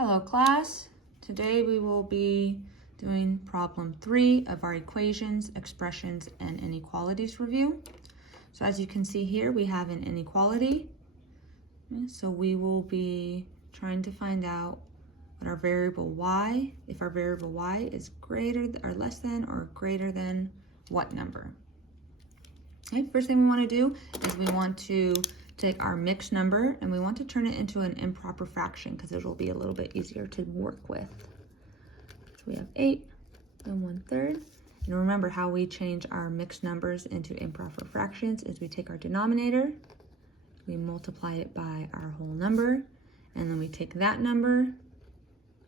Hello class, today we will be doing problem 3 of our equations, expressions, and inequalities review. So as you can see here, we have an inequality. So we will be trying to find out what our variable y, if our variable y is greater or less than or greater than what number. Okay, first thing we want to do is we want to take our mixed number and we want to turn it into an improper fraction because it will be a little bit easier to work with. So we have 8 and 1/3. And remember how we change our mixed numbers into improper fractions is we take our denominator, we multiply it by our whole number, and then we take that number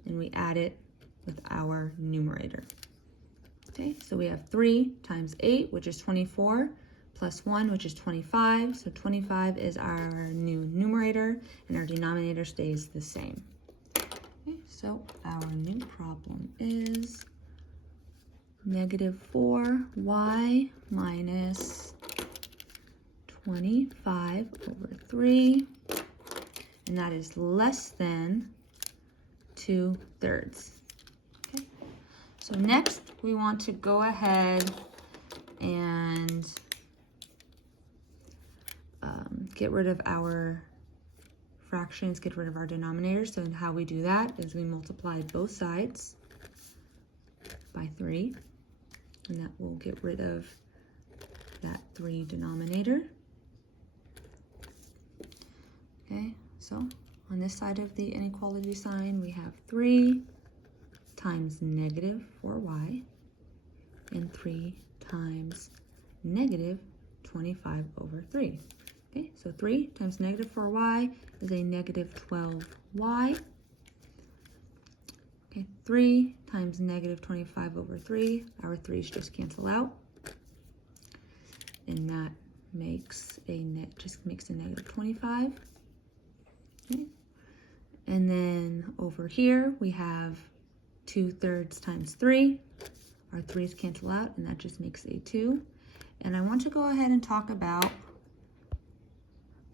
and we add it with our numerator. Okay, so we have 3 times 8, which is 24, plus 1, which is 25. So 25 is our new numerator, and our denominator stays the same. Okay, so our new problem is -4y minus 25 over 3, and that is less than 2/3. Okay, so next we want to go ahead and get rid of our fractions, get rid of our denominators. So how we do that is we multiply both sides by 3, and that will get rid of that 3 denominator. Okay, so on this side of the inequality sign, we have 3 times -4y and 3 times -25 over 3. Okay, so 3 times -4y is a -12y. Okay, 3 times -25 over 3, our 3's just cancel out. And that makes a -25. Okay. And then over here we have 2/3 times 3. Our 3's cancel out, and that just makes a 2. And I want to go ahead and talk about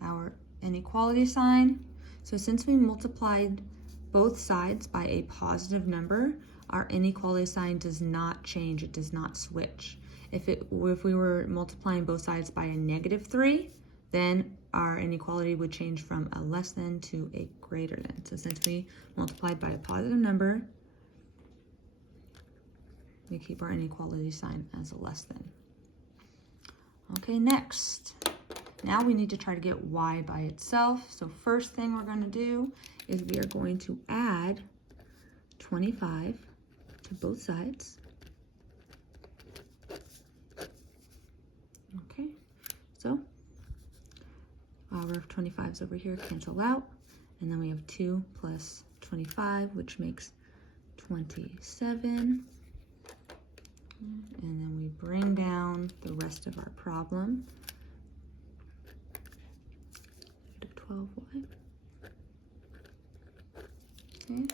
our inequality sign. So since we multiplied both sides by a positive number, our inequality sign does not change, it does not switch. If we were multiplying both sides by a -3, then our inequality would change from a less than to a greater than. So since we multiplied by a positive number, we keep our inequality sign as a less than. Okay, next. Now we need to try to get y by itself. So first thing we're going to do is we are going to add 25 to both sides. Okay, so our 25's over here cancel out, and then we have 2 plus 25, which makes 27. And then we bring down the rest of our problem. 12y. Okay.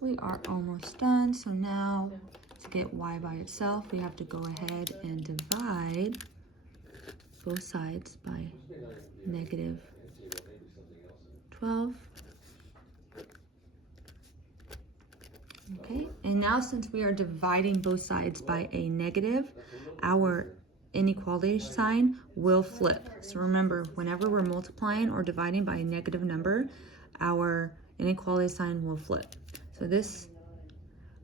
We are almost done. So now to get y by itself, we have to go ahead and divide both sides by -12. Okay, and now since we are dividing both sides by a negative, our inequality sign will flip. So remember, whenever we're multiplying or dividing by a negative number, our inequality sign will flip. So this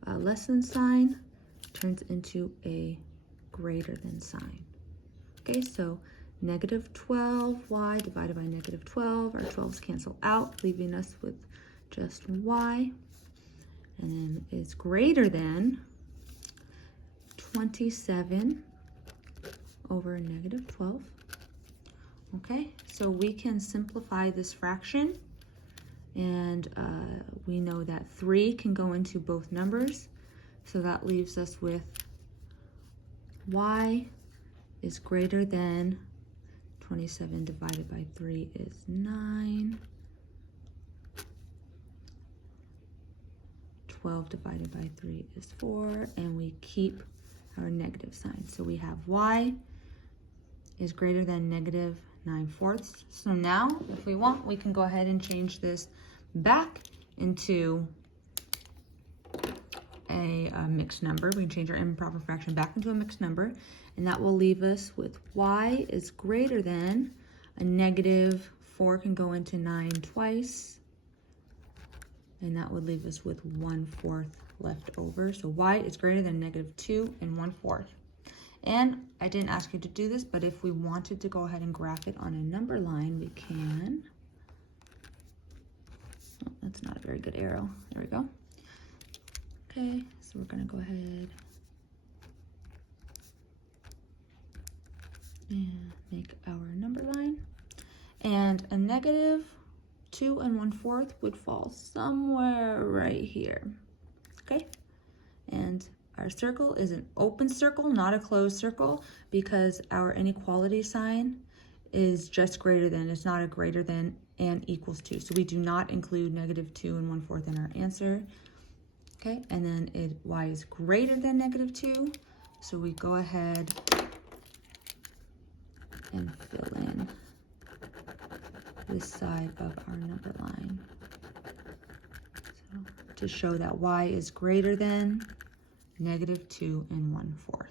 less than sign turns into a greater than sign. Okay, so -12y divided by -12, our 12's cancel out, leaving us with just y. And then is greater than 27 over -12. Okay, so we can simplify this fraction, and we know that 3 can go into both numbers, so that leaves us with y is greater than 27 divided by 3 is 9. 12 divided by 3 is 4, and we keep our negative sign. So we have y is greater than -9/4. So now, if we want, we can go ahead and change this back into a mixed number. We can change our improper fraction back into a mixed number, and that will leave us with y is greater than a negative 4 can go into 9 twice, and that would leave us with 1/4 left over. So y is greater than negative 2 and 1/4. And I didn't ask you to do this, but if we wanted to go ahead and graph it on a number line, we can. Oh, that's not a very good arrow. There we go. Okay, so we're gonna go ahead and make our number line. And a negative 2 and 1/4 would fall somewhere right here, okay? And our circle is an open circle, not a closed circle, because our inequality sign is just greater than. It's not a greater than and equals to. So we do not include negative 2 and 1/4 in our answer, okay? And then y is greater than negative 2. So we go ahead and fill in this side of our number line. So to show that y is greater than negative 2 and 1/4.